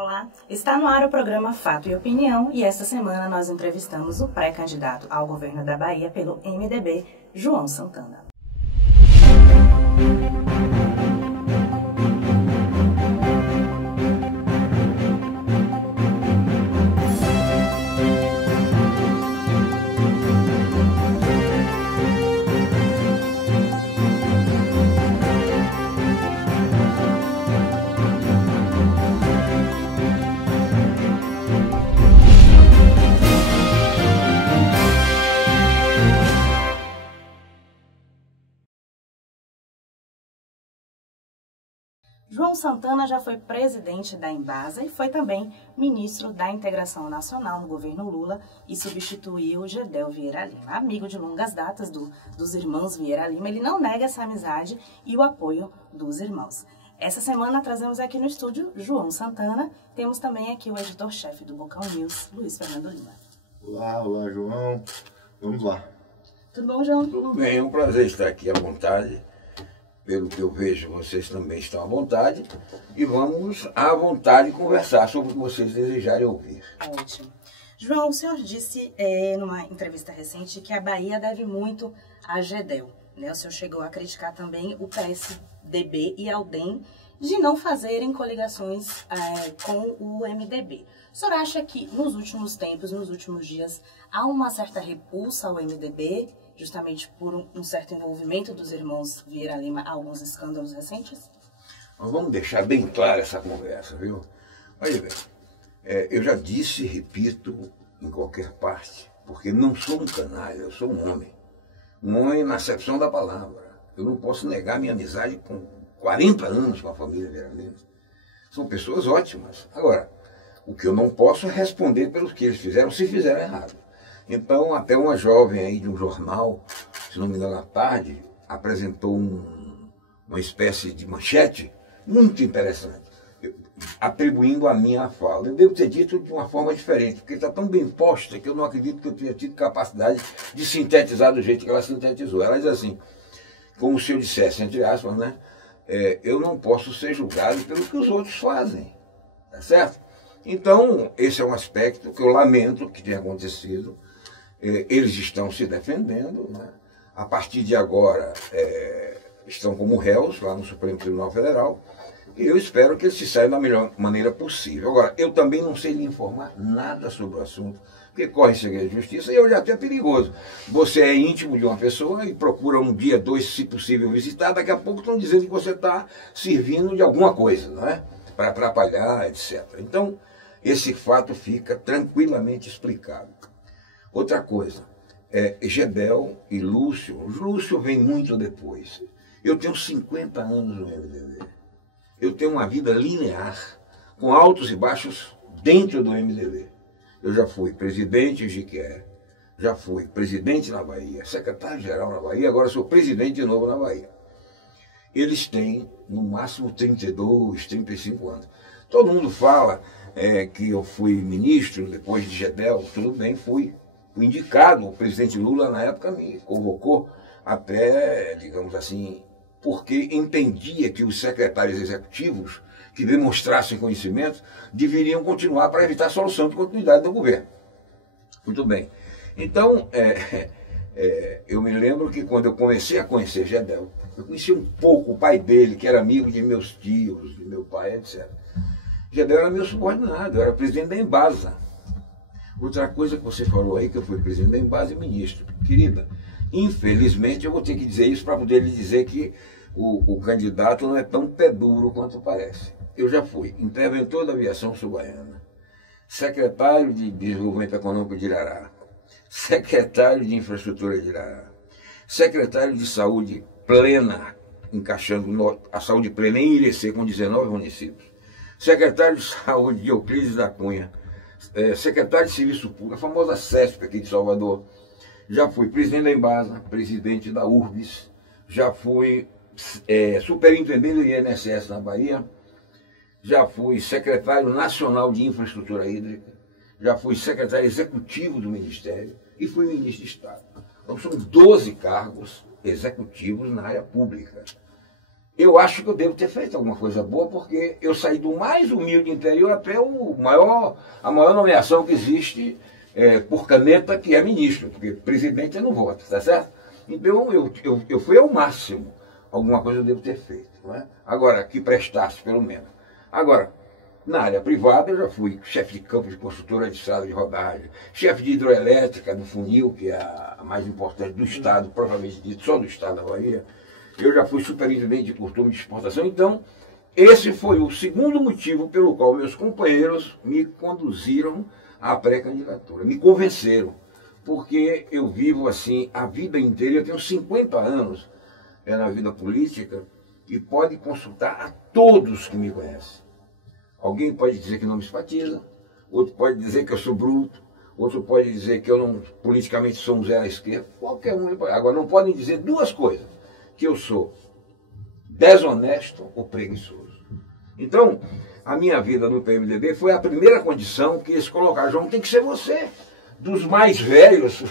Olá, está no ar o programa Fato e Opinião e esta semana nós entrevistamos o pré-candidato ao governo da Bahia pelo MDB, João Santana. João Santana já foi presidente da Embasa e foi também ministro da Integração Nacional no governo Lula e substituiu Gedel Vieira Lima. Amigo de longas datas dos irmãos Vieira Lima, ele não nega essa amizade e o apoio dos irmãos. Essa semana trazemos aqui no estúdio João Santana, temos também aqui o editor-chefe do Bocão News, Luiz Fernando Lima. Olá, João. Vamos lá. Tudo bom, João? Tudo bem, é um prazer estar aqui à vontade. Pelo que eu vejo, vocês também estão à vontade e vamos à vontade conversar sobre o que vocês desejarem ouvir. Ótimo. João, o senhor disse numa entrevista recente que a Bahia deve muito a Gedel, né? O senhor chegou a criticar também o PSDB e a UDEM de não fazerem coligações com o MDB. O senhor acha que nos últimos tempos, nos últimos dias, há uma certa repulsa ao MDB, justamente por um certo envolvimento dos irmãos Vieira Lima a alguns escândalos recentes? Mas vamos deixar bem clara essa conversa, viu? Olha bem, eu já disse e repito em qualquer parte, porque não sou um canalha, eu sou um homem. Um homem na acepção da palavra. Eu não posso negar minha amizade com 40 anos com a família Vieira Lima. São pessoas ótimas. Agora, o que eu não posso é responder pelos que eles fizeram, se fizeram errado. Então, até uma jovem aí de um jornal, se não me engano, à tarde, apresentou uma espécie de manchete muito interessante, atribuindo a minha fala. Eu devo ter dito de uma forma diferente, porque está tão bem posta que eu não acredito que eu tenha tido capacidade de sintetizar do jeito que ela sintetizou. Ela diz assim, como se eu dissesse, entre aspas, né? Eu não posso ser julgado pelo que os outros fazem, tá certo? Então, esse é um aspecto que eu lamento que tenha acontecido. Eles estão se defendendo, né? A partir de agora estão como réus lá no Supremo Tribunal Federal e eu espero que eles se saiam da melhor maneira possível. Agora, eu também não sei lhe informar nada sobre o assunto, porque corre segredo de justiça e hoje até é perigoso. Você é íntimo de uma pessoa e procura um dia, dois, se possível, visitar, daqui a pouco estão dizendo que você está servindo de alguma coisa, não é? Para atrapalhar, etc. Então, esse fato fica tranquilamente explicado. Outra coisa, Gedel e Lúcio. Lúcio vem muito depois. Eu tenho 50 anos no MDB. Eu tenho uma vida linear, com altos e baixos dentro do MDB. Eu já fui presidente em Jiquié, já fui presidente na Bahia, secretário-geral na Bahia, agora sou presidente de novo na Bahia. Eles têm, no máximo, 32, 35 anos. Todo mundo fala que eu fui ministro depois de Gedel, tudo bem, fui indicado. O presidente Lula, na época, me convocou até, digamos assim, porque entendia que os secretários executivos que demonstrassem conhecimento deveriam continuar para evitar a solução de continuidade do governo. Muito bem. Então, eu me lembro que quando eu comecei a conhecer Gedel, eu conheci um pouco o pai dele, que era amigo de meus tios, de meu pai, etc. Gedel era meu subordinado, eu era presidente da Embasa. Outra coisa que você falou aí, que eu fui presidente da Embasa e ministro. Querida, infelizmente eu vou ter que dizer isso para poder lhe dizer que o candidato não é tão pé duro quanto parece. Eu já fui interventor da aviação sul-baiana, secretário de Desenvolvimento Econômico de Irará, secretário de Infraestrutura de Irará, secretário de Saúde Plena, encaixando a saúde plena em Irecê, com 19 municípios, secretário de Saúde de Euclides da Cunha, secretário de Serviço Público, a famosa CESP aqui de Salvador. Já fui presidente da Embasa, presidente da URBS, já fui superintendente do INSS na Bahia, já fui secretário nacional de infraestrutura hídrica, já fui secretário executivo do Ministério e fui ministro de Estado. Então são 12 cargos executivos na área pública. eu acho que eu devo ter feito alguma coisa boa, porque eu saí do mais humilde interior até a maior nomeação que existe por caneta, que é ministro, porque presidente eu não voto, tá certo? Então eu fui ao máximo. Alguma coisa eu devo ter feito, não é? Agora, que prestasse, pelo menos. Agora, na área privada, eu já fui chefe de campo de construtora de estrada de rodagem, chefe de hidroelétrica do Funil, que é a mais importante do estado, provavelmente dito, só do estado da Bahia. Eu já fui superintendente de costume de exportação. Então, esse foi o segundo motivo pelo qual meus companheiros me conduziram à pré-candidatura, me convenceram. Porque eu vivo assim a vida inteira, eu tenho 50 anos na vida política, e pode consultar a todos que me conhecem. Alguém pode dizer que não me simpatiza, outro pode dizer que eu sou bruto, outro pode dizer que eu não, politicamente sou um zero à esquerda, qualquer um. Agora, não podem dizer duas coisas, que eu sou desonesto ou preguiçoso. Então, a minha vida no PMDB foi a primeira condição que eles colocaram: João, tem que ser você. Dos mais velhos,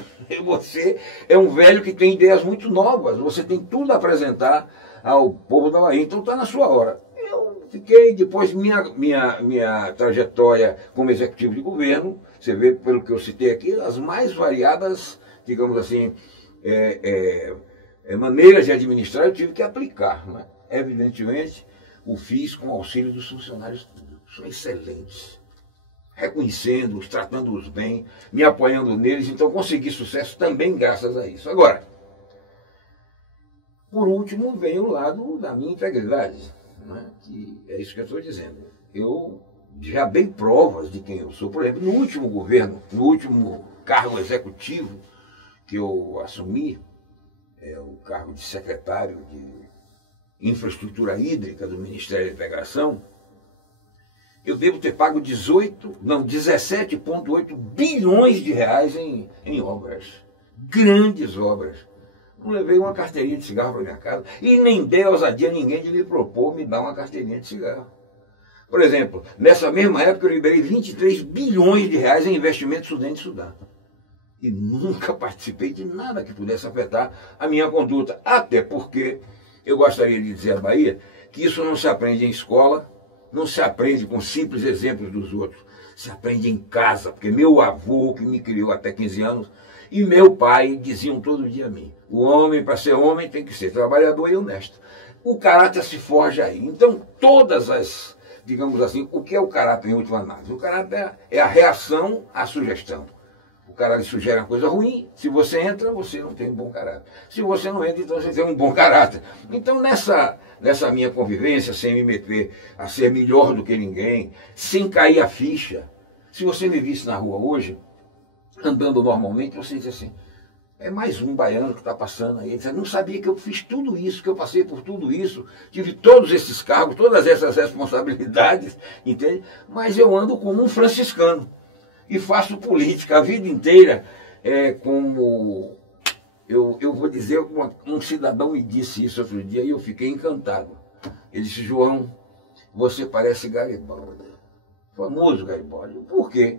você é um velho que tem ideias muito novas, você tem tudo a apresentar ao povo da Bahia, então está na sua hora. Eu fiquei, depois minha trajetória como executivo de governo, você vê pelo que eu citei aqui, as mais variadas, digamos assim, maneiras de administrar eu tive que aplicar. Né? Evidentemente, o fiz com o auxílio dos funcionários públicos, são excelentes. Reconhecendo-os, tratando-os bem, me apoiando neles, então consegui sucesso também graças a isso. Agora, por último, vem o lado da minha integridade, né? Que é isso que eu estou dizendo. Eu já dei provas de quem eu sou. Por exemplo, no último governo, no último cargo executivo que eu assumi, o cargo de secretário de Infraestrutura Hídrica do Ministério da Integração, eu devo ter pago 17,8 bilhões de reais em obras, grandes obras. Não levei uma carteirinha de cigarro para minha casa e nem dei ousadia a ninguém de me propor me dar uma carteirinha de cigarro. Por exemplo, nessa mesma época eu liberei 23 bilhões de reais em investimento Sudene-Sudã. E nunca participei de nada que pudesse afetar a minha conduta. Até porque eu gostaria de dizer à Bahia que isso não se aprende em escola, não se aprende com simples exemplos dos outros. Se aprende em casa, porque meu avô, que me criou até 15 anos, e meu pai diziam todo dia a mim: o homem, para ser homem, tem que ser trabalhador e honesto. O caráter se forja aí. Então, todas as, digamos assim, o que é o caráter em última análise? O caráter é a reação à sugestão. O cara lhe sugere uma coisa ruim, se você entra, você não tem um bom caráter. Se você não entra, então você tem um bom caráter. Então, nessa minha convivência, sem me meter a ser melhor do que ninguém, sem cair a ficha, se você me visse na rua hoje, andando normalmente, você diz assim: é mais um baiano que está passando aí. Você não sabia que eu fiz tudo isso, que eu passei por tudo isso, tive todos esses cargos, todas essas responsabilidades, entende? Mas eu ando como um franciscano e faço política a vida inteira, como... Eu vou dizer, um cidadão me disse isso outro dia e eu fiquei encantado. Ele disse: João, você parece Garibaldi, famoso Garibaldi. Por quê?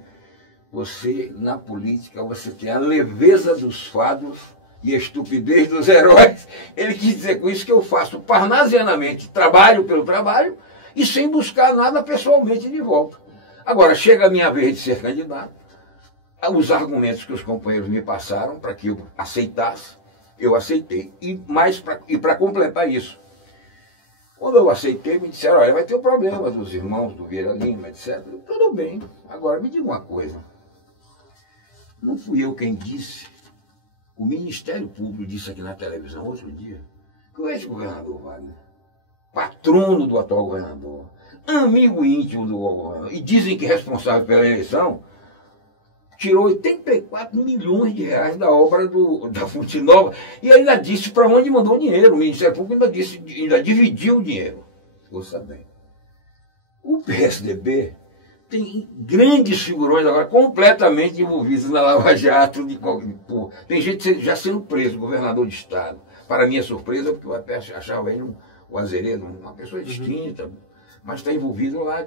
Você, na política, você tem a leveza dos fados e a estupidez dos heróis. Ele quis dizer com isso que eu faço parnasianamente trabalho pelo trabalho e sem buscar nada pessoalmente de volta. Agora, chega a minha vez de ser candidato, os argumentos que os companheiros me passaram para que eu aceitasse, eu aceitei. E para completar isso, quando eu aceitei, me disseram: olha, vai ter o problema dos irmãos do Vieira Lima, etc. Tudo bem, agora me diga uma coisa. Não fui eu quem disse, o Ministério Público disse aqui na televisão outro dia, que o ex-governador Wagner, patrono do atual governador, amigo íntimo do governador, e dizem que responsável pela eleição, tirou 84 milhões de reais da obra da Fonte Nova e ainda disse para onde mandou o dinheiro. O Ministério Público ainda dividiu o dinheiro. Ouça bem. O PSDB tem grandes figurões agora completamente envolvidos na Lava Jato. Tem gente já sendo preso, governador de estado. Para minha surpresa, porque eu até achava ele o Azeredo uma pessoa distinta, mas está envolvido lá,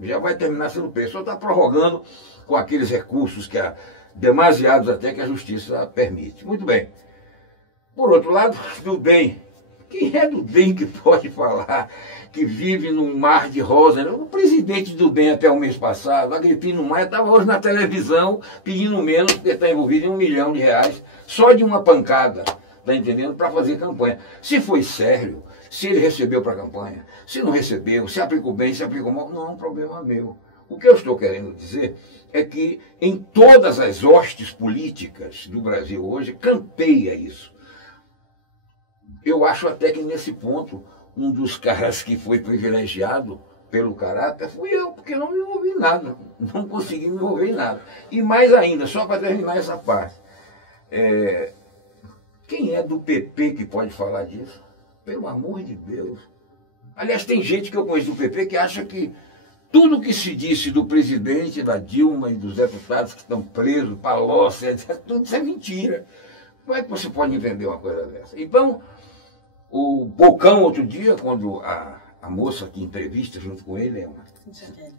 já vai terminar sendo preso. Só está prorrogando com aqueles recursos demasiados até que a justiça permite. Muito bem. Por outro lado, tudo bem, Quem é do DEM que pode falar que vive num mar de rosa? O presidente do DEM até o mês passado, Agripino Maia, estava hoje na televisão pedindo menos, porque está envolvido em R$1 milhão só de uma pancada, está entendendo? Para fazer campanha. Se foi sério, se ele recebeu para a campanha, se não recebeu, se aplicou bem, se aplicou mal, não é um problema meu. O que eu estou querendo dizer é que em todas as hostes políticas do Brasil hoje campeia isso. Eu acho até que nesse ponto, um dos caras que foi privilegiado pelo caráter fui eu, porque não me envolvi em nada, não consegui me envolver em nada. E mais ainda, só para terminar essa parte, quem é do PP que pode falar disso? Pelo amor de Deus. Aliás, tem gente que eu conheço do PP que acha que tudo que se disse do presidente, da Dilma e dos deputados que estão presos, Palocci, etc., tudo isso é mentira. Como é que você pode entender uma coisa dessa? Então, o Bocão, outro dia, quando a moça que entrevista junto com ele,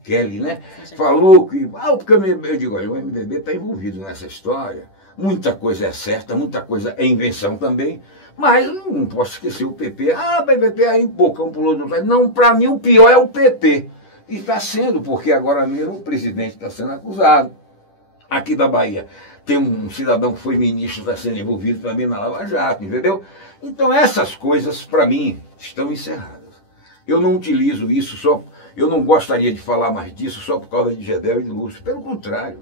Kelly, né? Falou que, porque eu digo, olha, o MDB está envolvido nessa história, muita coisa é certa, muita coisa é invenção também, mas não posso esquecer o PP. O PP aí, Bocão pulou do lado. Não, para mim o pior é o PP. E está sendo, porque agora mesmo o presidente está sendo acusado. Aqui da Bahia tem um cidadão que foi ministro, está sendo envolvido também na Lava Jato, entendeu? Então essas coisas, para mim, estão encerradas. Eu não utilizo isso só, eu não gostaria de falar mais disso só por causa de Gedel e de Lúcio. Pelo contrário,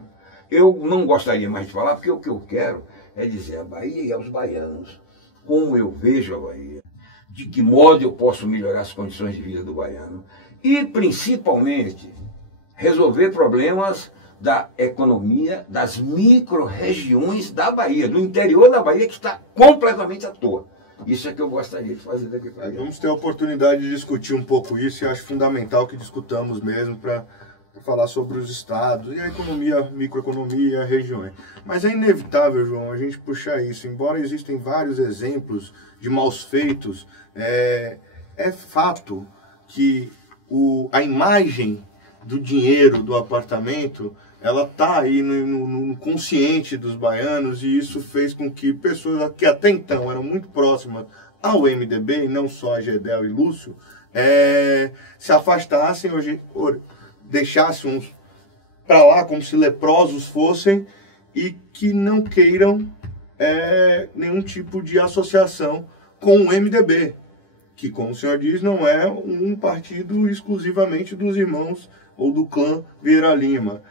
eu não gostaria mais de falar, porque o que eu quero é dizer à Bahia e aos baianos como eu vejo a Bahia, de que modo eu posso melhorar as condições de vida do baiano e, principalmente, resolver problemas da economia das micro-regiões da Bahia, do interior da Bahia, que está completamente à toa. Isso é que eu gostaria de fazer daqui para frente. Vamos ter a oportunidade de discutir um pouco isso, e acho fundamental que discutamos mesmo para falar sobre os estados e a economia, microeconomia, regiões. Mas é inevitável, João, a gente puxar isso. Embora existem vários exemplos de maus feitos, é fato que a imagem do dinheiro do apartamento, ela está aí no consciente dos baianos, e isso fez com que pessoas que até então eram muito próximas ao MDB, e não só a Gedel e Lúcio, se afastassem, hoje deixassem uns para lá como se leprosos fossem, e que não queiram nenhum tipo de associação com o MDB, que, como o senhor diz, não é um partido exclusivamente dos irmãos ou do clã Vieira Lima.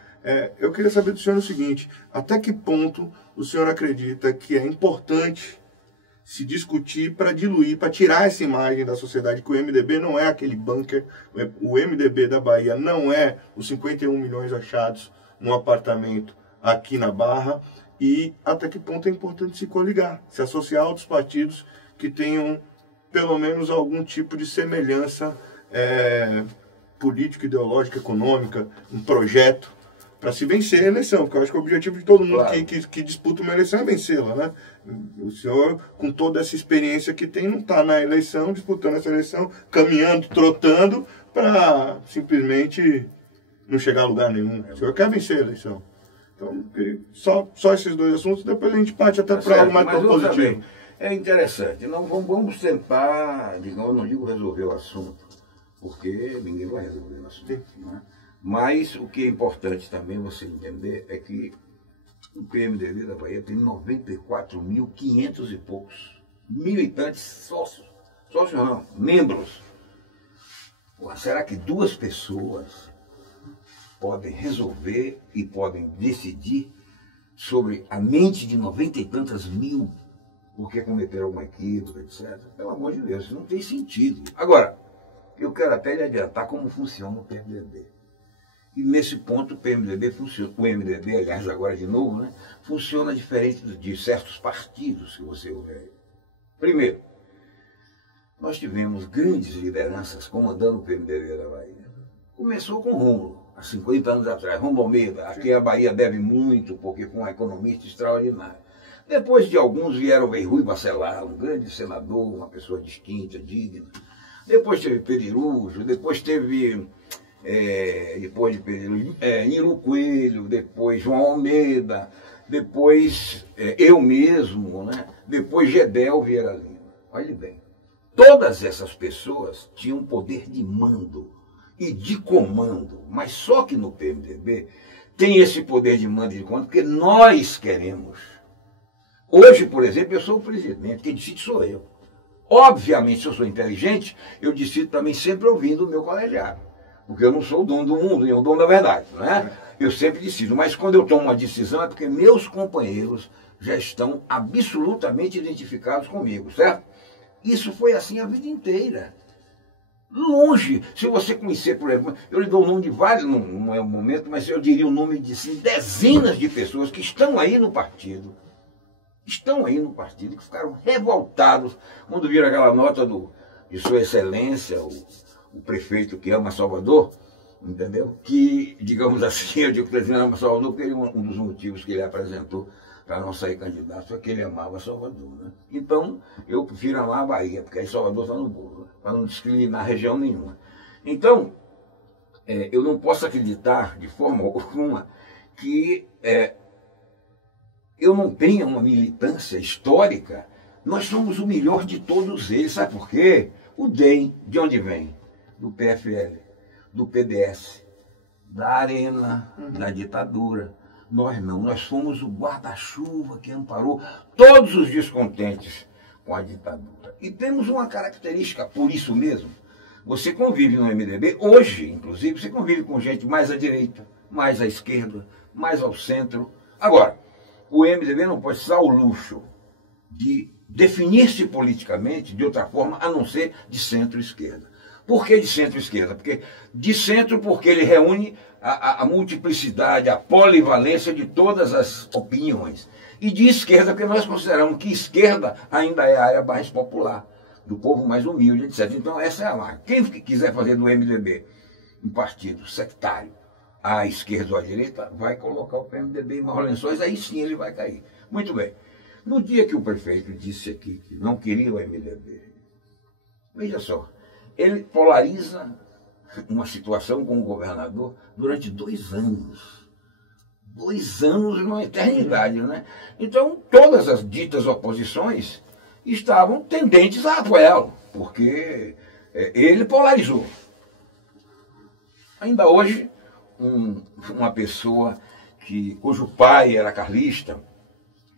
Eu queria saber do senhor o seguinte: até que ponto o senhor acredita que é importante se discutir para diluir, para tirar essa imagem da sociedade, que o MDB não é aquele bunker, o MDB da Bahia não é os 51 milhões achados num apartamento aqui na Barra, e até que ponto é importante se coligar, se associar a outros partidos que tenham pelo menos algum tipo de semelhança política, ideológica, econômica, um projeto para se vencer a eleição, porque eu acho que o objetivo de todo mundo que disputa uma eleição é vencê-la, né? O senhor, com toda essa experiência que tem, não está na eleição, disputando essa eleição, caminhando, trotando, para simplesmente não chegar a lugar nenhum. O senhor quer vencer a eleição. Então, só esses dois assuntos, depois a gente parte até para algo mais positivo. É interessante. Não, vamos tentar, digamos, eu não digo resolver o assunto, porque ninguém vai resolver o assunto. Né? Mas o que é importante também você entender é que o PMDB da Bahia tem 94.500 e poucos militantes sócios. Sócios não, membros. Pô, será que duas pessoas podem resolver e podem decidir sobre a mente de 90 e tantas mil porque cometeram alguma equívoco, etc. Pelo amor de Deus, isso não tem sentido. Agora, eu quero até lhe adiantar como funciona o PMDB. E nesse ponto o PMDB funciona, o MDB, aliás, agora de novo, né, funciona diferente de certos partidos que você ouve aí. Primeiro, nós tivemos grandes lideranças comandando o PMDB da Bahia. Começou com Rômulo, há 50 anos atrás, Rômulo Almeida, a quem a Bahia deve muito, porque foi um economista extraordinário. Depois de alguns vieram Rui Bacelar, um grande senador, uma pessoa distinta, digna. Depois teve Pedirujo, depois teve, depois de Pedirujo, Nilo Coelho, depois João Almeida, depois eu mesmo, né? Depois Gedel Vieira Lima. Olhe bem, todas essas pessoas tinham poder de mando e de comando, mas só que no PMDB tem esse poder de mando e de comando porque nós queremos. Hoje, por exemplo, eu sou o presidente, quem decide sou eu. Obviamente, se eu sou inteligente, eu decido também sempre ouvindo o meu colegiado, porque eu não sou o dono do mundo, nem o dono da verdade, não é? Eu sempre decido, mas quando eu tomo uma decisão é porque meus companheiros já estão absolutamente identificados comigo, certo? Isso foi assim a vida inteira. Longe, se você conhecer, por exemplo, eu lhe dou o nome de vários, não é o momento, mas eu diria o nome de assim, dezenas de pessoas que estão aí no partido, que ficaram revoltados quando viram aquela nota de Sua Excelência, o prefeito que ama Salvador, entendeu? Que, digamos assim, eu digo que ele ama Salvador porque um dos motivos que ele apresentou para não sair candidato foi que ele amava Salvador, né? Então, eu prefiro amar a Bahia, porque aí Salvador está no bolo, né? Para não discriminar região nenhuma. Então, eu não posso acreditar de forma alguma que eu não tenha uma militância histórica. Nós somos o melhor de todos eles, sabe por quê? O DEM, de onde vem? Do PFL, do PDS, da Arena, da ditadura. Nós não, nós fomos o guarda-chuva que amparou todos os descontentes com a ditadura. E temos uma característica, por isso mesmo, você convive no MDB, hoje, inclusive, você convive com gente mais à direita, mais à esquerda, mais ao centro. Agora, o MDB não pode se dar o luxo de definir-se politicamente de outra forma, a não ser de centro-esquerda. Por que de centro-esquerda? Porque de centro, porque ele reúne a multiplicidade, a polivalência de todas as opiniões. E de esquerda, porque nós consideramos que esquerda ainda é a área mais popular, do povo mais humilde, etc. Então essa é a marca. Quem quiser fazer do MDB um partido sectário, à esquerda ou à direita, vai colocar o PMDB em maiores lençóis, aí sim ele vai cair. Muito bem. No dia que o prefeito disse aqui que não queria o MDB, veja só, ele polariza uma situação com o governador durante 2 anos. 2 anos numa eternidade, né? Então, todas as ditas oposições estavam tendentes a apoiá-lo, porque ele polarizou. Ainda hoje, uma pessoa cujo pai era carlista,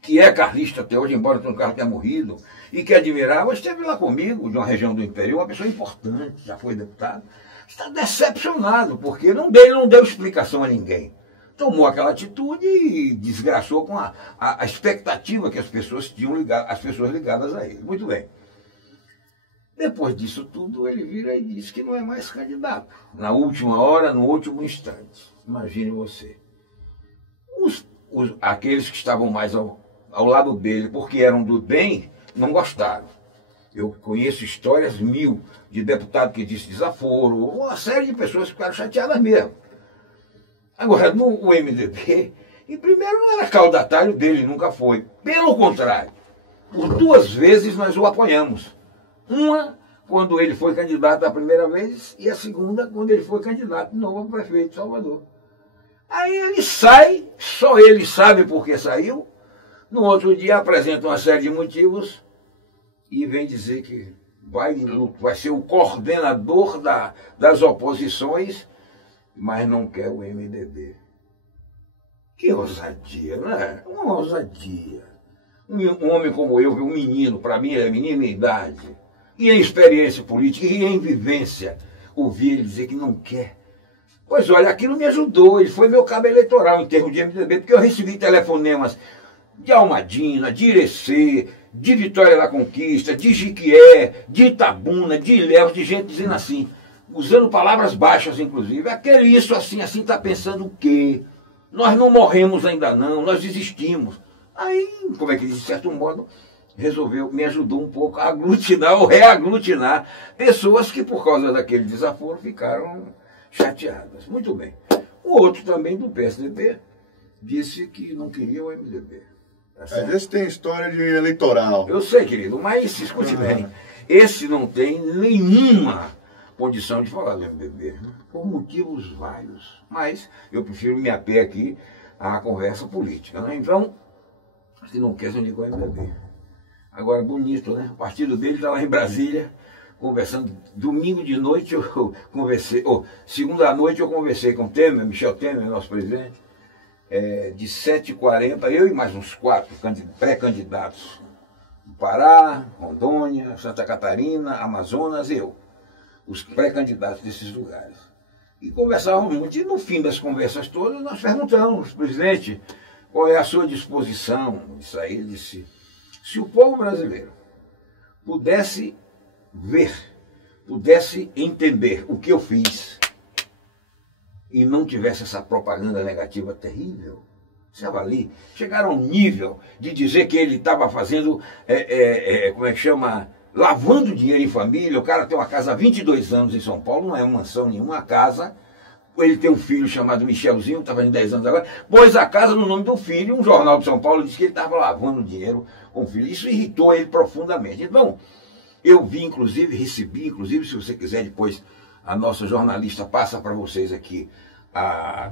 que é carlista até hoje, embora o cara tenha morrido, e que admirava, esteve lá comigo, de uma região do interior, uma pessoa importante, já foi deputado, está decepcionado, porque não deu explicação a ninguém. Tomou aquela atitude e desgraçou com a expectativa que as pessoas tinham as pessoas ligadas a ele. Muito bem. Depois disso tudo, ele vira e diz que não é mais candidato. Na última hora, no último instante. Imagine você. Aqueles que estavam mais ao lado dele, porque eram do bem, não gostaram. Eu conheço histórias 1000 de deputado que disse desaforo, uma série de pessoas que ficaram chateadas mesmo. Agora, no MDB, em primeiro não era caudatário dele, nunca foi. Pelo contrário, por 2 vezes nós o apoiamos. Uma, quando ele foi candidato a primeira vez, e a segunda, quando ele foi candidato de novo a prefeito de Salvador. Aí ele sai, só ele sabe por que saiu, no outro dia apresenta uma série de motivos e vem dizer que vai ser o coordenador das oposições, mas não quer o MDB. Que ousadia, não é? Uma ousadia. Um homem como eu, um menino, para mim ele é menino em idade, e em experiência política, e em vivência, ouvir ele dizer que não quer. Pois olha, aquilo me ajudou, ele foi meu cabo eleitoral em termos de MDB, porque eu recebi telefonemas de Almadina, de Irecê, de Vitória da Conquista, de Jiquié, de Itabuna, de Ilhéus, de gente dizendo assim, usando palavras baixas, inclusive, aquele isso assim está pensando o quê? Nós não morremos ainda não, nós desistimos. Aí, como é que diz, de certo modo, me ajudou um pouco a aglutinar ou reaglutinar pessoas que por causa daquele desaforo ficaram chateadas. Muito bem. O outro também do PSDB disse que não queria o MDB. Tá certo? Às vezes tem história de eleitoral. Eu sei, querido, mas escute bem. Esse não tem nenhuma condição de falar do MDB, por motivos vários. Mas eu prefiro me ater aqui à conversa política, né? Então, se não quer, eu digo o MDB. Agora, bonito, né? O partido dele está lá em Brasília, conversando. Domingo de noite eu conversei, segunda noite eu conversei com o Temer, Michel Temer, nosso presidente, de 7h40, eu e mais uns 4 pré-candidatos. Pará, Rondônia, Santa Catarina, Amazonas e eu. Os pré-candidatos desses lugares. E conversávamos muito, e no fim das conversas todas nós perguntamos, presidente, qual é a sua disposição? Isso aí, ele disse, se o povo brasileiro pudesse ver, pudesse entender o que eu fiz e não tivesse essa propaganda negativa terrível, você avalie, chegaram a um nível de dizer que ele estava fazendo, como é que chama, lavando dinheiro em família. O cara tem uma casa há 22 anos em São Paulo, não é uma mansão nenhuma, uma casa. Ele tem um filho chamado Michelzinho, estava em 10 anos agora, pôs a casa no nome do filho. Um jornal de São Paulo disse que ele estava lavando dinheiro com o filho. Isso irritou ele profundamente. Então, eu vi, inclusive, recebi, inclusive, se você quiser depois, a nossa jornalista passa para vocês aqui,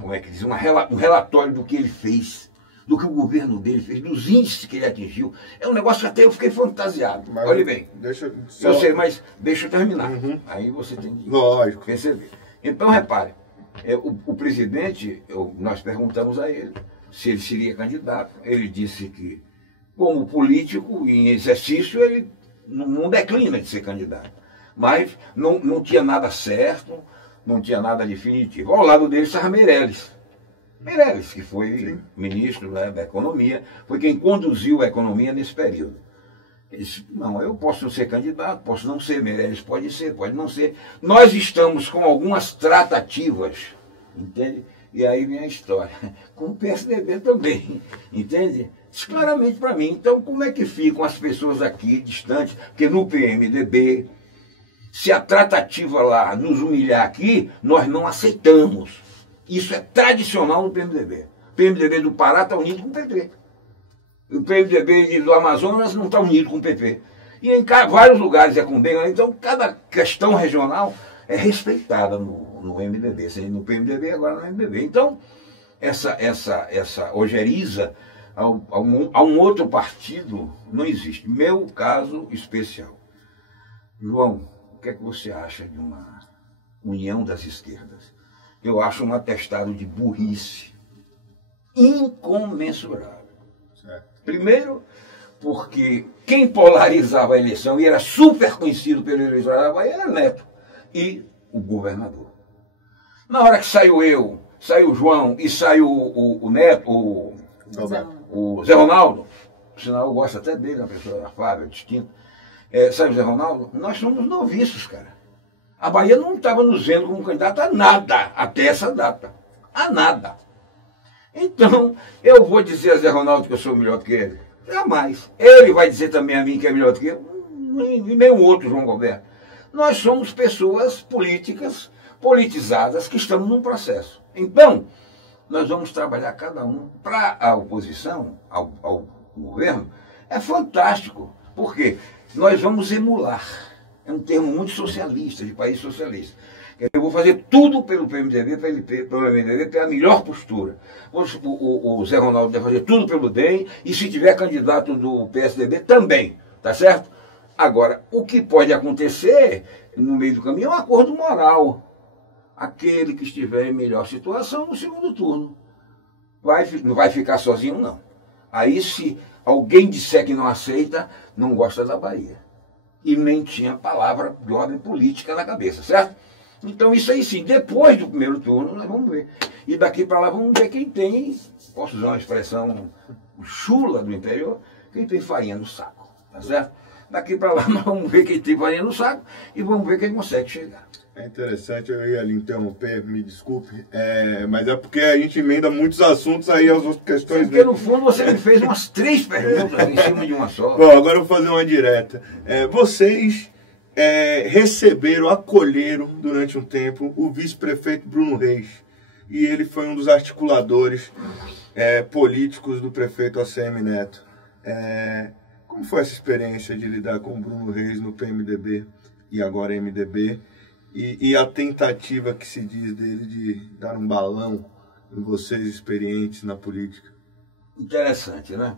como é que diz, um relatório do que ele fez, do que o governo dele fez, dos índices que ele atingiu. É um negócio que até eu fiquei fantasiado. Mas, olha bem, eu sei, mas deixa eu terminar. Aí você tem que perceber. Então, repare, o presidente, nós perguntamos a ele se ele seria candidato. Ele disse que, como político em exercício, ele não declina de ser candidato. Mas não tinha nada certo, não tinha nada definitivo. Ao lado dele estava Meirelles. Meirelles, que foi ministro, né, da Economia, foi quem conduziu a economia nesse período. Ele disse, não, eu posso ser candidato, posso não ser, Meirelles pode ser, pode não ser. Nós estamos com algumas tratativas, entende? E aí vem a história. Com o PSDB também, entende? Isso claramente para mim. Então, como é que ficam as pessoas aqui distantes? Porque no PMDB, se a tratativa lá nos humilhar aqui, nós não aceitamos. Isso é tradicional no PMDB. O PMDB do Pará está unido com o PP. O PMDB do Amazonas não está unido com o PP. E em vários lugares é com bem. Então, cada questão regional é respeitada no MDB. Seja no PMDB, agora no MDB. Então, essa ojeriza a um outro partido não existe. Meu caso especial. João, o que é que você acha de uma união das esquerdas? Eu acho um atestado de burrice incomensurável. Certo. Primeiro, porque quem polarizava a eleição e era super conhecido pelo eleitorado da Bahia era Neto e o governador. Na hora que saiu eu, saiu o João e saiu o Neto, o Zé Ronaldo, por sinal eu gosto até dele, uma pessoa afável, distinta, saiu o Zé Ronaldo, nós somos noviços, cara. A Bahia não estava nos vendo como candidato a nada até essa data. A nada. Então, eu vou dizer a Zé Ronaldo que eu sou melhor do que ele? Jamais. Ele vai dizer também a mim que é melhor do que eu? E nem o outro, João Roberto. Nós somos pessoas políticas, politizadas, que estamos num processo. Então, nós vamos trabalhar cada um para a oposição, ao governo. É fantástico. Por quê? Nós vamos emular. É um termo muito socialista, de país socialista. Eu vou fazer tudo pelo PMDB, pelo MDB, pela melhor postura. O Zé Ronaldo deve fazer tudo pelo DEM, e se tiver candidato do PSDB, também, tá certo? Agora, o que pode acontecer no meio do caminho é um acordo moral. Aquele que estiver em melhor situação no segundo turno. Não vai ficar sozinho, não. Aí, se alguém disser que não aceita, não gosta da Bahia. E nem tinha palavra de ordem política na cabeça, certo? Então isso aí sim, depois do primeiro turno nós vamos ver. E daqui para lá vamos ver quem tem, posso usar uma expressão chula do interior, quem tem farinha no saco, tá certo? Daqui para lá nós vamos ver quem tem farinha no saco e vamos ver quem consegue chegar. É interessante, eu ia lhe interromper, me desculpe, mas é porque a gente emenda muitos assuntos aí às outras questões. Porque no fundo você me fez umas 3 perguntas em cima de uma só. Bom, agora eu vou fazer uma direta. Vocês receberam, acolheram durante um tempo o vice-prefeito Bruno Reis. E ele foi um dos articuladores políticos do prefeito ACM Neto. Como foi essa experiência de lidar com o Bruno Reis no PMDB e agora MDB? E a tentativa que se diz dele de dar um balão em vocês experientes na política? Interessante, né?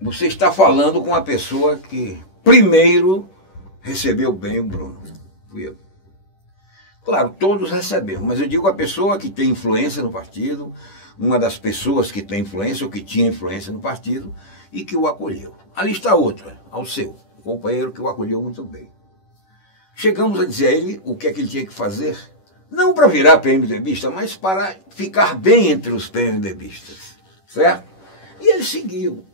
você está falando com uma pessoa que primeiro recebeu bem o Bruno. Fui eu. Claro, todos recebemos, mas eu digo a pessoa que tem influência no partido, uma das pessoas que tem influência ou que tinha influência no partido e que o acolheu. Ali está outra, ao seu, um companheiro que o acolheu muito bem. Chegamos a dizer a ele o que é que ele tinha que fazer, não para virar PMDBista, mas para ficar bem entre os PMDBistas, certo? E ele seguiu.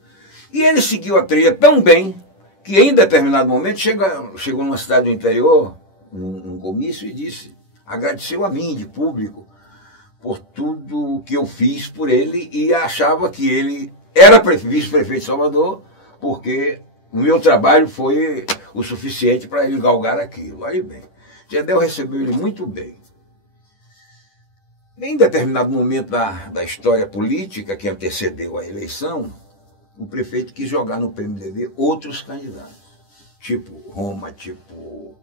E ele seguiu a trilha tão bem que em determinado momento chegou numa cidade do interior, num comício, e disse, agradeceu a mim, de público, por tudo que eu fiz por ele, e achava que ele era vice-prefeito de Salvador, porque o meu trabalho foi o suficiente para ele galgar aquilo. Aí bem, Gedel recebeu ele muito bem. Em determinado momento da história política que antecedeu a eleição, o prefeito quis jogar no PMDB outros candidatos, tipo Roma, tipo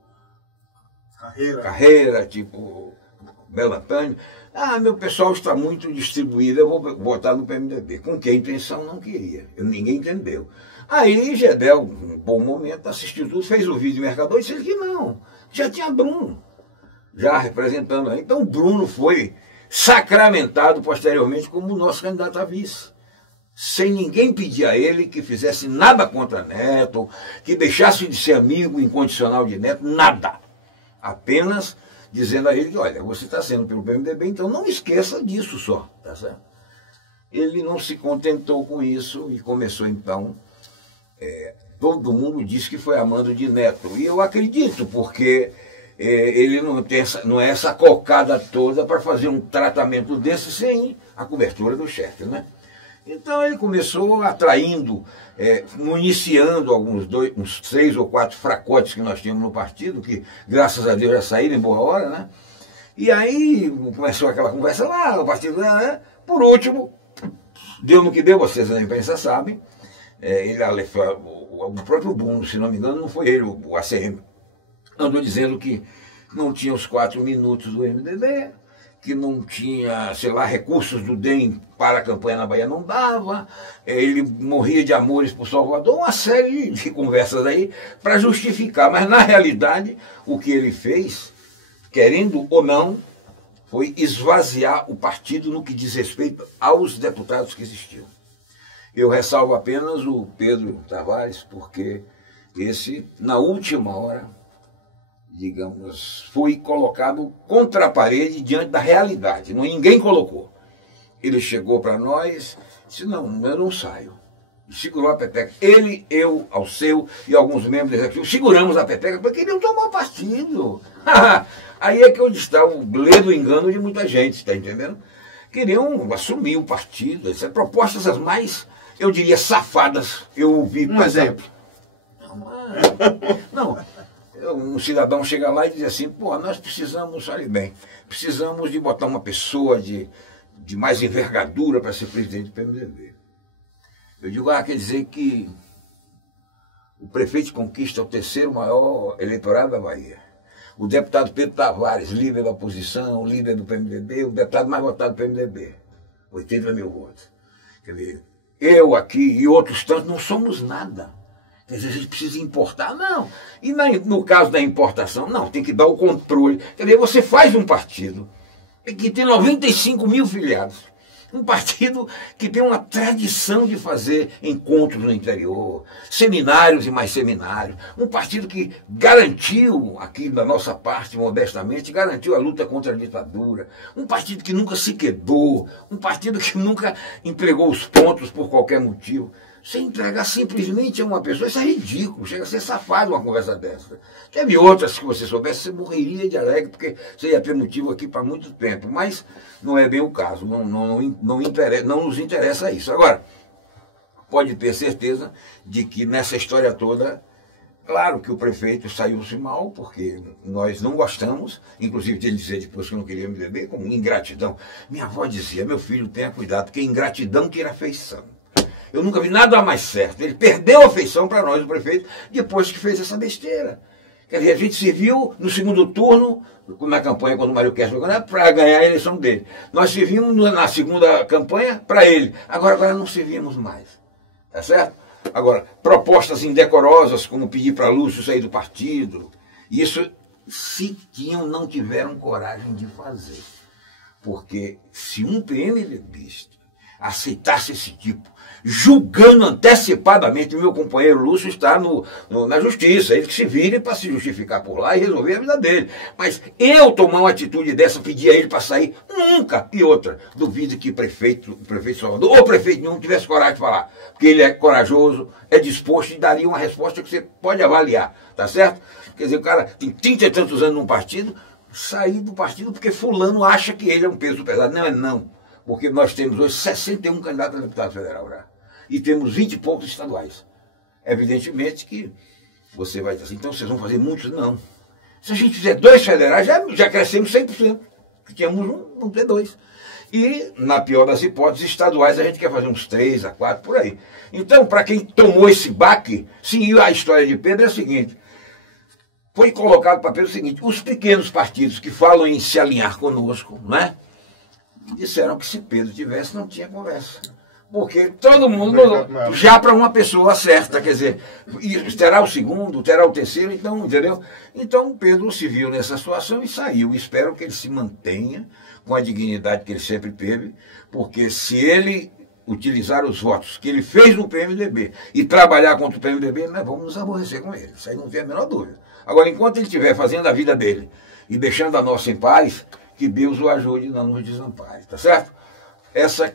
Carreira, tipo Belo Antônio. Ah, meu pessoal está muito distribuído, eu vou botar no PMDB. Com que intenção? Não queria. Ninguém entendeu. Aí Gedel, num bom momento, assistiu tudo, fez o vídeo do Mercador e disse que não. Já tinha Bruno, já representando. Então Bruno foi sacramentado posteriormente como nosso candidato a vice. Sem ninguém pedir a ele que fizesse nada contra Neto, que deixasse de ser amigo incondicional de Neto, nada. Apenas dizendo a ele que, olha, você está sendo pelo PMDB, então não esqueça disso só, tá certo? Ele não se contentou com isso e começou então, todo mundo disse que foi amando de Neto. E eu acredito, porque ele não é essa cocada toda para fazer um tratamento desse sem a cobertura do chefe, né? Então ele começou atraindo, municiando uns 3 ou 4 fracotes que nós tínhamos no partido, que graças a Deus já saíram em boa hora, né? E aí começou aquela conversa lá, o partido, né? Por último, deu no que deu, vocês da imprensa sabem, o próprio Bruno, se não me engano, não foi ele, o ACM, andou dizendo que não tinha os 4 minutos do MDB, que não tinha, sei lá, recursos do DEM para a campanha na Bahia, não dava, ele morria de amores por Salvador, uma série de conversas aí para justificar, mas na realidade o que ele fez, querendo ou não, foi esvaziar o partido no que diz respeito aos deputados que existiam. Eu ressalvo apenas o Pedro Tavares, porque esse, na última hora, digamos, foi colocado contra a parede diante da realidade. Ninguém colocou. Ele chegou para nós e disse, não, eu não saio. Segurou a peteca. Ele, eu, Alceu e alguns membros aqui, seguramos a peteca porque queriam tomar partido. Aí é que onde está o ledo engano de muita gente, está entendendo? Queriam assumir o partido, essas propostas as mais, eu diria, safadas. Eu ouvi... Um exemplo. Não, um cidadão chega lá e diz assim, pô, nós precisamos, olha bem, precisamos de botar uma pessoa de mais envergadura para ser presidente do PMDB. Eu digo, quer dizer que o prefeito de Conquista é o 3º maior eleitorado da Bahia. O deputado Pedro Tavares, líder da oposição, líder do PMDB, o deputado mais votado do PMDB, 80 mil votos. Quer dizer, eu aqui e outros tantos não somos nada. Quer dizer, a gente precisa importar? Não. E no caso da importação, não, tem que dar o controle. Quer dizer, você faz um partido que tem 95 mil filiados. Um partido que tem uma tradição de fazer encontros no interior, seminários e mais seminários. Um partido que garantiu, aqui da nossa parte, modestamente, garantiu a luta contra a ditadura. Um partido que nunca se quedou. Um partido que nunca entregou os pontos por qualquer motivo. Você entregar simplesmente a uma pessoa, isso é ridículo, chega a ser safado uma conversa dessa. Teve outras que você soubesse, você morreria de alegre, porque você ia ter motivo aqui para muito tempo, mas não é bem o caso, não nos interessa isso. Agora, pode ter certeza de que nessa história toda, claro que o prefeito saiu-se mal, porque nós não gostamos, inclusive de ele dizer depois que eu não queria me beber, com ingratidão. Minha avó dizia, meu filho, tenha cuidado, porque ingratidão tira afeição. Eu nunca vi nada mais certo. Ele perdeu a afeição para nós, o prefeito, depois que fez essa besteira. Quer dizer, a gente se viu no segundo turno, na campanha quando o Mário Kerr jogou, para ganhar a eleição dele. Nós se vimos na segunda campanha para ele. Agora não se vimos mais. Tá certo? Agora, propostas indecorosas, como pedir para Lúcio sair do partido, isso se tinham, não tiveram coragem de fazer. Porque se um PMDBista aceitasse esse tipo, julgando antecipadamente, meu companheiro Lúcio está na justiça, ele que se vire para se justificar por lá e resolver a vida dele. Mas eu tomar uma atitude dessa, pedir a ele para sair, nunca. E outra, duvido que o prefeito Salvador, ou prefeito nenhum, tivesse coragem de falar. Porque ele é corajoso, é disposto e daria uma resposta que você pode avaliar, tá certo? Quer dizer, o cara tem 30 e tantos anos num partido, sair do partido porque fulano acha que ele é um peso pesado. Não é não. Porque nós temos hoje 61 candidatos a deputado federal já. E temos 20 e poucos estaduais. Evidentemente que você vai dizer assim, então vocês vão fazer muitos? Não. Se a gente fizer 2 federais, já crescemos 100%. Que tínhamos vamos ter 2. E, na pior das hipóteses, estaduais a gente quer fazer uns 3 a 4 por aí. Então, para quem tomou esse baque, sim, a história de Pedro é a seguinte. Foi colocado para Pedro o seguinte, os pequenos partidos que falam em se alinhar conosco, não é? Disseram que se Pedro tivesse, não tinha conversa. Porque todo mundo já para uma pessoa certa, quer dizer, terá o segundo, terá o terceiro, então, entendeu? Então Pedro se viu nessa situação e saiu. Espero que ele se mantenha com a dignidade que ele sempre teve, porque se ele utilizar os votos que ele fez no PMDB e trabalhar contra o PMDB, nós vamos nos aborrecer com ele. Isso aí não tem a menor dúvida. Agora, enquanto ele estiver fazendo a vida dele e deixando a nossa em paz, que Deus o ajude e não nos desampare, tá certo? Essa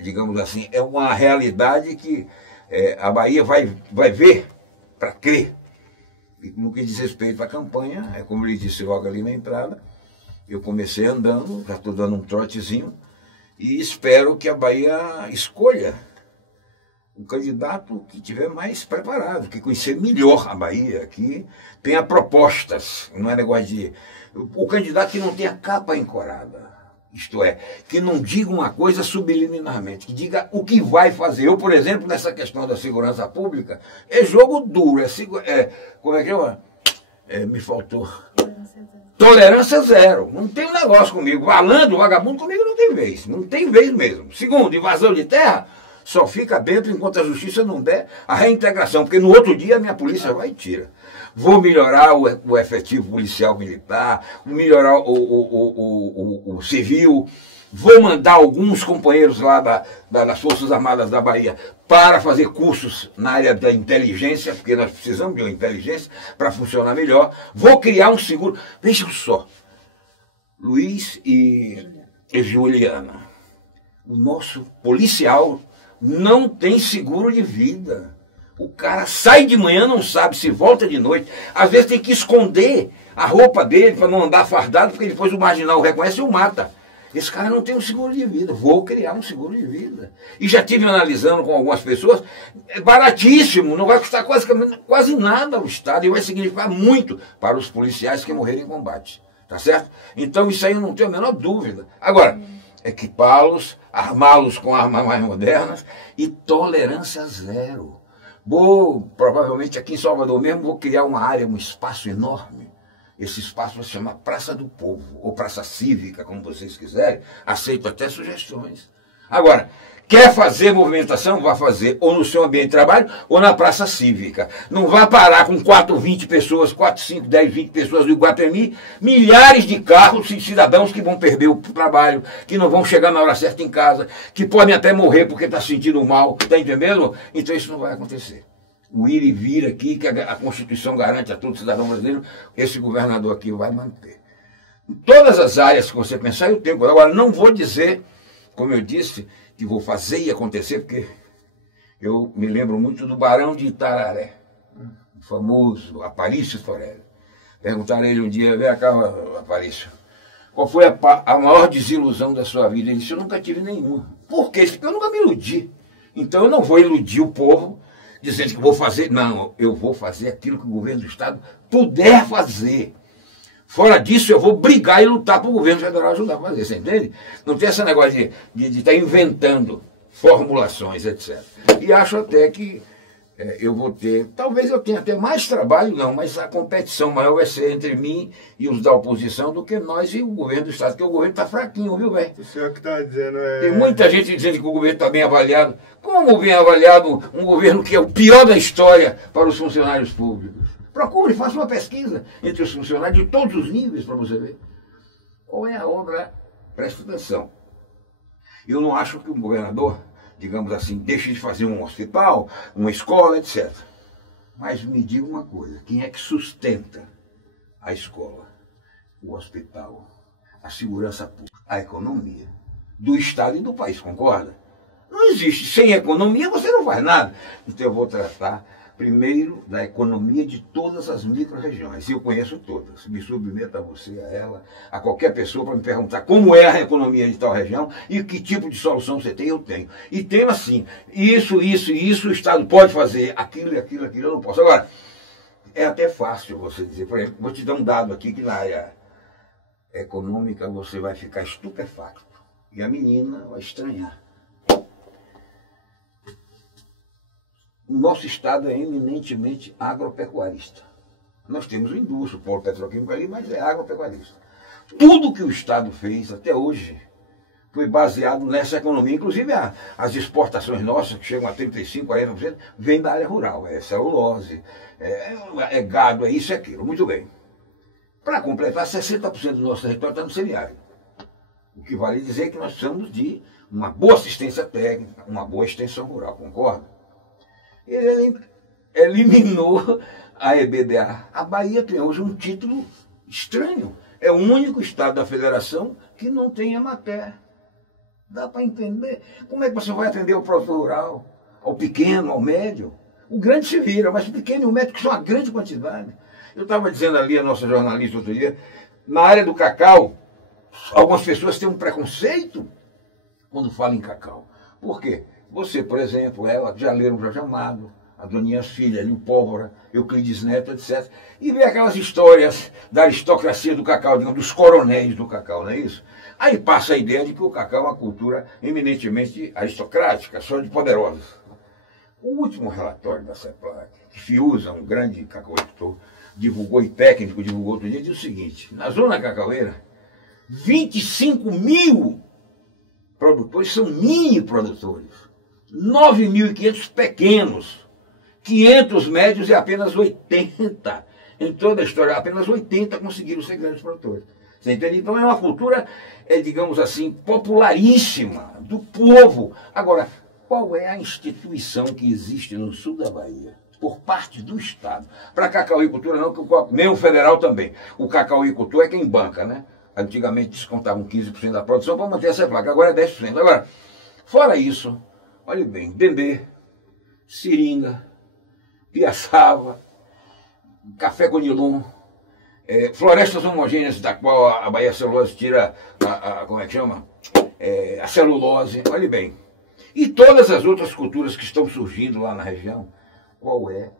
digamos assim, é uma realidade que a Bahia vai ver para crer. E no que diz respeito à campanha, como ele disse logo ali na entrada, eu comecei andando, já estou dando um trotezinho, e espero que a Bahia escolha o candidato que estiver mais preparado, que conhecer melhor a Bahia, que tenha propostas, não é negócio de... O candidato que não tenha capa encorada, isto é, que não diga uma coisa subliminarmente, que diga o que vai fazer. Eu, por exemplo, nessa questão da segurança pública, é jogo duro, como é que é? Me faltou. Tolerância zero. Não tem um negócio comigo. Malandro, vagabundo comigo não tem vez. Não tem vez mesmo. Segundo, invasão de terra, só fica dentro enquanto a justiça não der a reintegração, porque no outro dia a minha polícia vai e tira. Vou melhorar o efetivo policial militar, melhorar o civil, vou mandar alguns companheiros lá das Forças Armadas da Bahia para fazer cursos na área da inteligência, porque nós precisamos de uma inteligência para funcionar melhor. Vou criar um seguro. Vejam só, Luiz e Juliana, o nosso policial não tem seguro de vida. O cara sai de manhã, não sabe se volta de noite. Às vezes tem que esconder a roupa dele para não andar fardado, porque depois o marginal o reconhece e o mata. Esse cara não tem um seguro de vida. Vou criar um seguro de vida. E já estive analisando com algumas pessoas, é baratíssimo, não vai custar quase nada ao Estado e vai significar muito para os policiais que morreram em combate. Tá certo? Então isso aí eu não tenho a menor dúvida. Agora, equipá-los, armá-los com armas mais modernas e tolerância zero. Provavelmente aqui em Salvador mesmo, vou criar uma área, um espaço enorme. Esse espaço vai se chamar Praça do Povo, ou Praça Cívica, como vocês quiserem. Aceito até sugestões. Agora, quer fazer movimentação? Vá fazer ou no seu ambiente de trabalho ou na Praça Cívica. Não vá parar com 4, 20 pessoas, 4, 5, 10, 20 pessoas do Iguatemi, milhares de carros e cidadãos que vão perder o trabalho, que não vão chegar na hora certa em casa, que podem até morrer porque está sentindo mal, está entendendo? Então isso não vai acontecer. O ir e vir aqui, que a Constituição garante a todo cidadão brasileiro, esse governador aqui vai manter. Em todas as áreas que você pensar, eu tenho. Agora, não vou dizer, como eu disse, que vou fazer e acontecer, porque eu me lembro muito do Barão de Itararé, o famoso Aparício Forelli. Perguntaram a ele um dia, vem cá, Aparício, qual foi a maior desilusão da sua vida? Ele disse, eu nunca tive nenhuma. Por quê? Porque eu nunca me iludi. Então eu não vou iludir o povo, dizendo que vou fazer. Não, eu vou fazer aquilo que o governo do Estado puder fazer. Fora disso, eu vou brigar e lutar para o governo federal ajudar a fazer, você entende? Não tem esse negócio de estar inventando formulações, etc. E acho até que eu vou ter, talvez eu tenha até mais trabalho, não, mas a competição maior vai ser entre mim e os da oposição do que nós e o governo do Estado, porque o governo está fraquinho, viu, velho? O senhor que está dizendo Tem muita gente dizendo que o governo está bem avaliado. Como bem avaliado um governo que é o pior da história para os funcionários públicos? Procure, faça uma pesquisa entre os funcionários de todos os níveis para você ver. Qual é a obra? Preste atenção. Eu não acho que um governador, digamos assim, deixe de fazer um hospital, uma escola, etc. Mas me diga uma coisa, quem é que sustenta a escola, o hospital, a segurança pública, a economia do Estado e do país, concorda? Não existe. Sem economia você não faz nada. Então eu vou tratar primeiro da economia de todas as micro-regiões. E eu conheço todas. Me submeto a você, a ela, a qualquer pessoa para me perguntar como é a economia de tal região e que tipo de solução você tem, eu tenho. E tenho assim, isso o Estado pode fazer, aquilo, eu não posso. Agora, é até fácil você dizer, por exemplo, vou te dar um dado aqui que na área econômica você vai ficar estupefacto. E a menina vai estranhar. O nosso estado é eminentemente agropecuarista. Nós temos o indústria, o polo petroquímico ali, mas é agropecuarista. Tudo que o Estado fez até hoje foi baseado nessa economia. Inclusive as exportações nossas, que chegam a 35%, 40%, vêm da área rural. É celulose, é gado, é isso e aquilo. Muito bem. Para completar, 60% do nosso território está no semiárido. O que vale dizer que nós precisamos de uma boa assistência técnica, uma boa extensão rural, concorda? Ele eliminou a EBDA. A Bahia tem hoje um título estranho. É o único estado da federação que não tem Emater. Dá para entender? Como é que você vai atender ao produtor rural, ao pequeno, ao médio? O grande se vira, mas o pequeno e o médio que são uma grande quantidade. Eu estava dizendo ali, a nossa jornalista outro dia, na área do cacau, algumas pessoas têm um preconceito quando falam em cacau. Por quê? Você, por exemplo, já leram Jorge Amado, a Doninhas Filha, Lio Pólvora, Euclides Neto, etc. E vê aquelas histórias da aristocracia do cacau, digamos, dos coronéis do cacau, não é isso? Aí passa a ideia de que o cacau é uma cultura eminentemente aristocrática, só de poderosos. O último relatório da CEPLAC, que Fiuza, um grande cacauicultor, divulgou e técnico divulgou outro dia, diz o seguinte: na zona cacaueira, 25 mil produtores são mini produtores, 9.500 pequenos, 500 médios e apenas 80. Em toda a história, apenas 80 conseguiram ser grandes produtores. Você entende? Então é uma cultura, digamos assim, popularíssima, do povo. Agora, qual é a instituição que existe no sul da Bahia, por parte do Estado? Para a cacauicultura não, nem o federal também. O cacauicultor é quem banca, né? Antigamente descontavam 15% da produção para manter essa placa, agora é 10%. Agora, fora isso, olhe bem, Dendê, seringa, piaçava, café conilon, florestas homogêneas da qual a Bahia Celulose tira como é que chama? A celulose, olhe bem. E todas as outras culturas que estão surgindo lá na região, qual é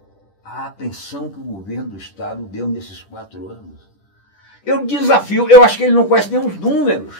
a atenção que o governo do Estado deu nesses 4 anos? Eu desafio, eu acho que ele não conhece nem os números.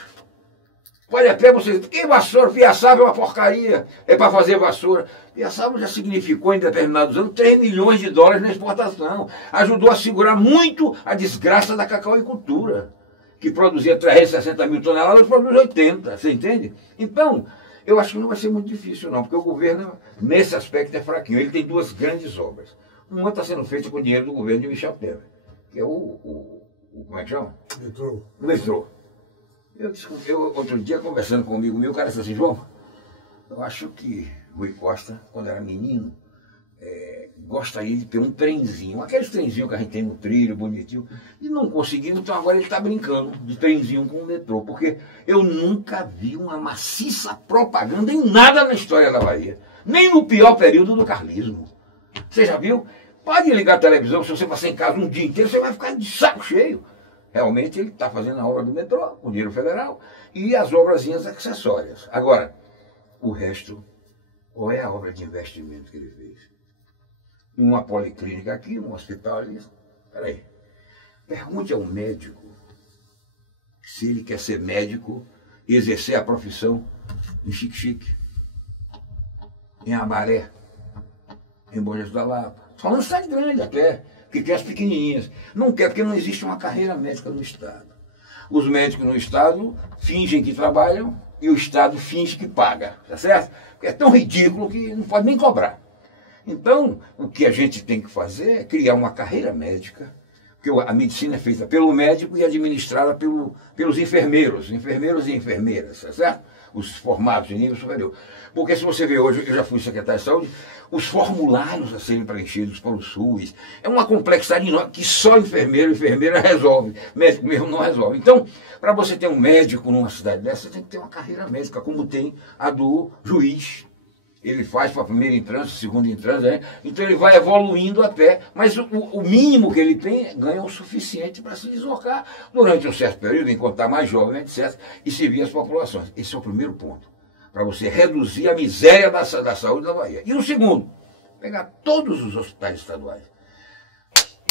Pode até você dizer, que vassoura, Piaçava é uma porcaria, é para fazer vassoura. Piaçava já significou em determinados anos 3 milhões de dólares na exportação. Ajudou a segurar muito a desgraça da cacauicultura, que produzia 360 mil toneladas, produz 80, você entende? Então, eu acho que não vai ser muito difícil não, porque o governo, nesse aspecto, é fraquinho. Ele tem 2 grandes obras. Uma está sendo feita com dinheiro do governo de Michel Temer, que é como é que chama? Metrô. Eu, outro dia, conversando comigo, o cara disse assim: João, eu acho que Rui Costa, quando era menino, gostaria de ter um trenzinho, aqueles trenzinhos que a gente tem no trilho, bonitinho, e não conseguiu, então agora ele está brincando de trenzinho com o metrô, porque eu nunca vi uma maciça propaganda em nada na história da Bahia, nem no pior período do carlismo. Você já viu? Pode ligar a televisão, se você passar em casa um dia inteiro, você vai ficar de saco cheio. Realmente ele está fazendo a obra do metrô, com dinheiro federal, e as obrazinhas acessórias. Agora, o resto, qual é a obra de investimento que ele fez? Uma policlínica aqui, um hospital ali. Peraí. Pergunte ao médico se ele quer ser médico e exercer a profissão em Xique-Xique, em Abaré, em Bom Jesus da Lapa. Falando cidade grande até, que quer as pequenininhas. Não quer, porque não existe uma carreira médica no Estado. Os médicos no Estado fingem que trabalham e o Estado finge que paga, tá certo? Porque é tão ridículo que não pode nem cobrar. Então, o que a gente tem que fazer é criar uma carreira médica, porque a medicina é feita pelo médico e administrada pelos enfermeiros e enfermeiras, tá certo? Os formados em nível superior. Porque se você vê hoje, eu já fui secretário de saúde, os formulários a serem preenchidos pelo SUS, é uma complexidade enorme que só enfermeiro e enfermeira resolve, médico mesmo não resolve. Então, para você ter um médico numa cidade dessa, você tem que ter uma carreira médica, como tem a do juiz. Ele faz para a primeira entrância, segunda entrância, né? Então ele vai evoluindo até, mas o mínimo que ele tem ganha o suficiente para se deslocar durante um certo período, enquanto está mais jovem, etc., e servir as populações. Esse é o primeiro ponto, para você reduzir a miséria da saúde da Bahia. E o segundo, pegar todos os hospitais estaduais,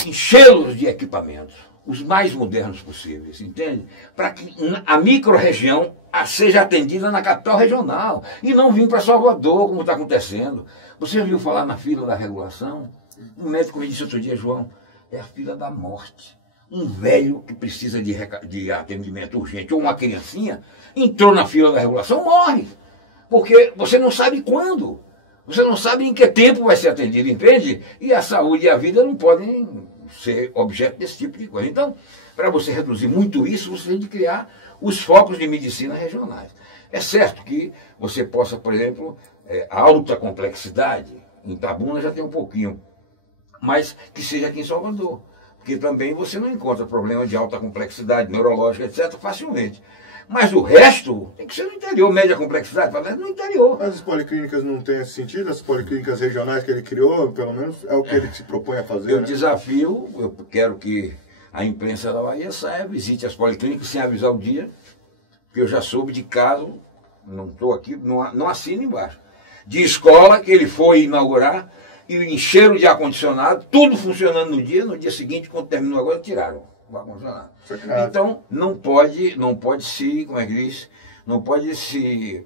enchê-los de equipamentos, os mais modernos possíveis, entende? Para que a micro-região seja atendida na capital regional e não vir para Salvador, como está acontecendo. Você já viu falar na fila da regulação? Um médico me disse outro dia, João, é a fila da morte. Um velho que precisa de atendimento urgente, ou uma criancinha, entrou na fila da regulação, morre. Porque você não sabe quando. Você não sabe em que tempo vai ser atendido, entende? E a saúde e a vida não podem ser objeto desse tipo de coisa. Então, para você reduzir muito isso, você tem de criar os focos de medicina regionais. É certo que você possa, por exemplo, a alta complexidade, em Itabuna já tem um pouquinho, mas que seja aqui em Salvador. Porque também você não encontra problema de alta complexidade, neurológica, etc., facilmente. Mas o resto tem que ser no interior, média complexidade, no interior. Mas as policlínicas não têm esse sentido? As policlínicas regionais que ele criou, pelo menos, é o que ele se propõe a fazer? Eu né? desafio, eu quero que a imprensa da Bahia saia, visite as policlínicas sem avisar o dia, porque eu já soube de caso, não estou aqui, não assino embaixo, de escola que ele foi inaugurar e encheram de ar-condicionado, tudo funcionando no dia seguinte, quando terminou agora, tiraram o ar-condicionado. Então, não pode se, como é que diz, não pode se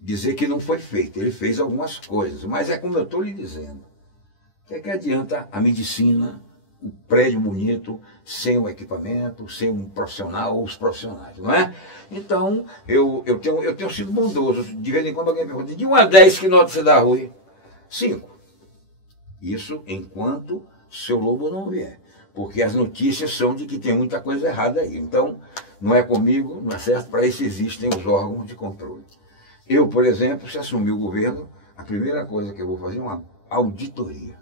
dizer que não foi feito. Ele fez algumas coisas, mas é como eu estou lhe dizendo. O que adianta a medicina, um prédio bonito, sem o equipamento, sem um profissional ou os profissionais, não é? Então, eu tenho sido bondoso. De vez em quando alguém pergunta, de 1 a 10, que nota você dá ruim? 5. Isso enquanto seu lobo não vier. Porque as notícias são de que tem muita coisa errada aí. Então, não é comigo, não é certo? Para isso existem os órgãos de controle. Eu, por exemplo, se assumir o governo, a primeira coisa que eu vou fazer é uma auditoria.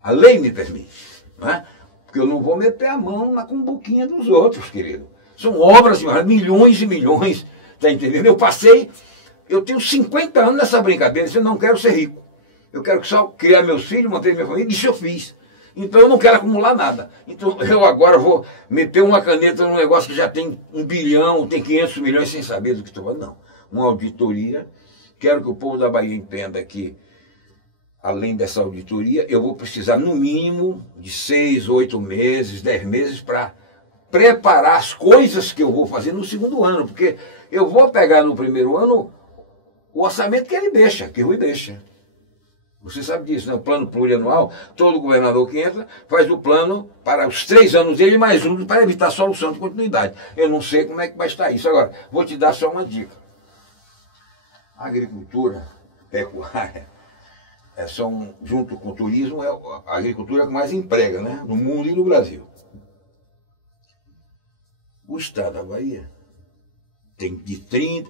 A lei me permite, não é? Porque eu não vou meter a mão na cumbuquinha dos outros, querido. São obras de milhões e milhões, tá entendendo? Eu tenho 50 anos nessa brincadeira, eu não quero ser rico. Eu quero só criar meus filhos, manter minha família, isso eu fiz. Então eu não quero acumular nada. Então eu agora vou meter uma caneta num negócio que já tem 1 bilhão, tem 500 milhões sem saber do que estou falando. Não. Uma auditoria. Quero que o povo da Bahia entenda que, além dessa auditoria, eu vou precisar no mínimo de 6, 8 meses, 10 meses para preparar as coisas que eu vou fazer no segundo ano. Porque eu vou pegar no primeiro ano o orçamento que ele deixa, que Rui deixa. Você sabe disso, né? O plano plurianual, todo governador que entra faz o plano para os 3 anos dele mais um para evitar solução de continuidade. Eu não sei como é que vai estar isso. Agora, vou te dar só uma dica. A agricultura, pecuária, junto com o turismo, é a agricultura que mais emprega, né? No mundo e no Brasil. O estado da Bahia tem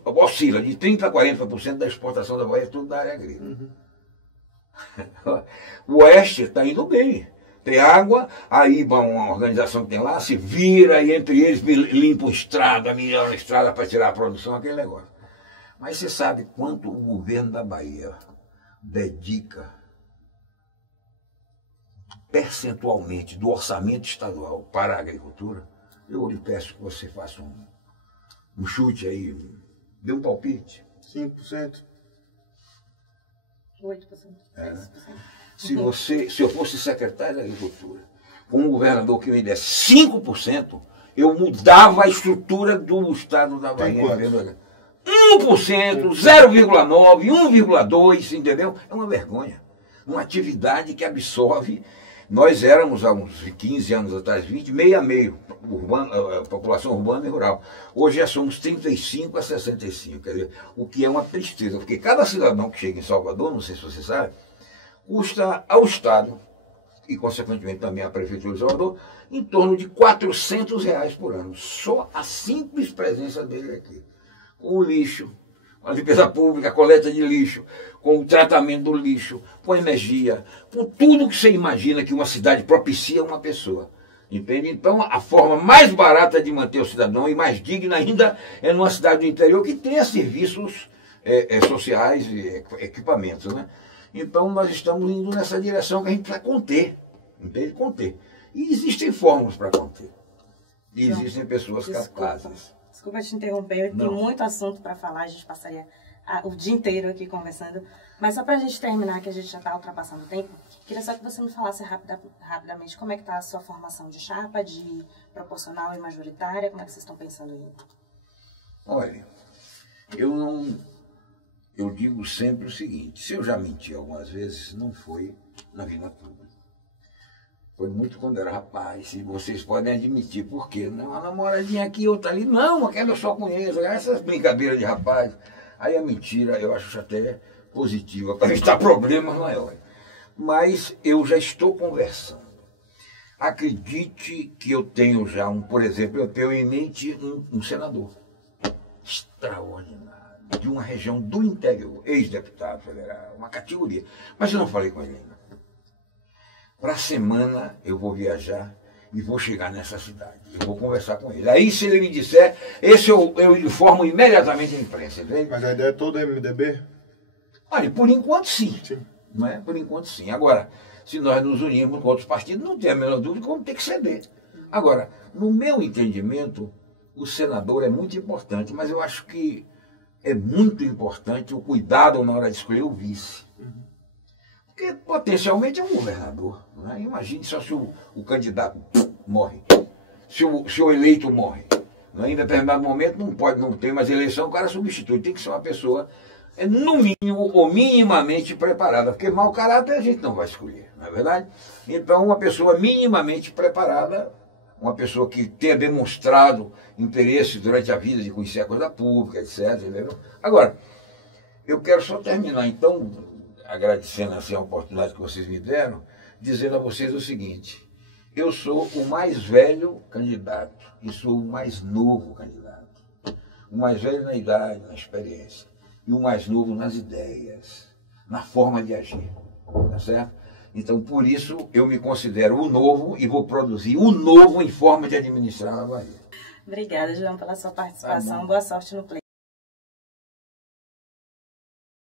oscila de 30% a 40% da exportação da Bahia, tudo da área agrícola. Uhum. O oeste está indo bem. Tem água, a IBA, uma organização que tem lá, se vira e entre eles limpam estrada, melhoram a estrada para tirar a produção, aquele negócio. Mas você sabe quanto o governo da Bahia dedica percentualmente do orçamento estadual para a agricultura? Eu lhe peço que você faça um chute aí, dê um palpite. 5%. 8%. É. Se eu fosse secretário da Agricultura, com um governador que me desse 5%, eu mudava a estrutura do estado da Bahia. 1%, 0,9%, 1,2%, entendeu? É uma vergonha. uma atividade que absorve. Nós éramos, há uns 15 anos atrás, 20, meio a meio, população urbana e rural. Hoje já somos 35 a 65, quer dizer, o que é uma tristeza, porque cada cidadão que chega em Salvador, não sei se você sabe, custa ao Estado, e consequentemente também à Prefeitura de Salvador, em torno de R$400 por ano. Só a simples presença dele aqui. Com o lixo, com a limpeza pública, a coleta de lixo, com o tratamento do lixo, com energia, com tudo que você imagina que uma cidade propicia a uma pessoa. Entende? Então, a forma mais barata de manter o cidadão e mais digna ainda é numa cidade do interior que tenha serviços sociais e equipamentos, né? Então, nós estamos indo nessa direção que a gente precisa conter. Entende? Conter. E existem fórmulas para conter. E existem pessoas capazes. Desculpa te interromper, tem muito assunto para falar, a gente passaria o dia inteiro aqui conversando. Mas só para a gente terminar, que a gente já está ultrapassando o tempo, queria só que você me falasse rapidamente como é que está a sua formação de chapa, de proporcional e majoritária, como é que vocês estão pensando aí? Olha, eu digo sempre o seguinte, se eu já menti algumas vezes, não foi na vida pública. Foi muito quando era rapaz, e vocês podem admitir, por quê? Uma namoradinha aqui, outra ali, não, aquela eu só conheço, essas brincadeiras de rapaz. Aí a mentira eu acho até positiva, para evitar problemas maiores. Mas eu já estou conversando. Acredite que eu tenho já por exemplo, eu tenho em mente um senador extraordinário, de uma região do interior, ex-deputado federal, uma categoria. Mas eu não falei com ele ainda. Para a semana eu vou viajar e vou chegar nessa cidade. Eu vou conversar com ele. Aí se ele me disser, esse eu informo imediatamente a imprensa. Entende? Mas a ideia é toda MDB? Olha, por enquanto sim. Sim. Não é? Por enquanto sim. Agora, se nós nos unirmos com outros partidos, não tem a menor dúvida que vamos ter que ceder. Agora, no meu entendimento, o senador é muito importante, mas eu acho que é muito importante o cuidado na hora de escolher o vice. Porque potencialmente é um governador. Não é? Imagine só se o candidato morre, se o eleito morre. Não é? Em determinado momento não tem mais eleição, o cara substitui. Tem que ser uma pessoa, no mínimo ou minimamente preparada, porque mau caráter a gente não vai escolher, não é verdade? Então, uma pessoa minimamente preparada, uma pessoa que tenha demonstrado interesse durante a vida de conhecer a coisa pública, etc. Entendeu? Agora, eu quero só terminar, então, agradecendo assim, a oportunidade que vocês me deram, dizendo a vocês o seguinte: eu sou o mais velho candidato e sou o mais novo candidato. O mais velho na idade, na experiência, e o mais novo nas ideias, na forma de agir. Tá certo? Então, por isso, eu me considero o novo e vou produzir o novo em forma de administrar a Bahia. Obrigada, João, pela sua participação. Boa sorte no pleito.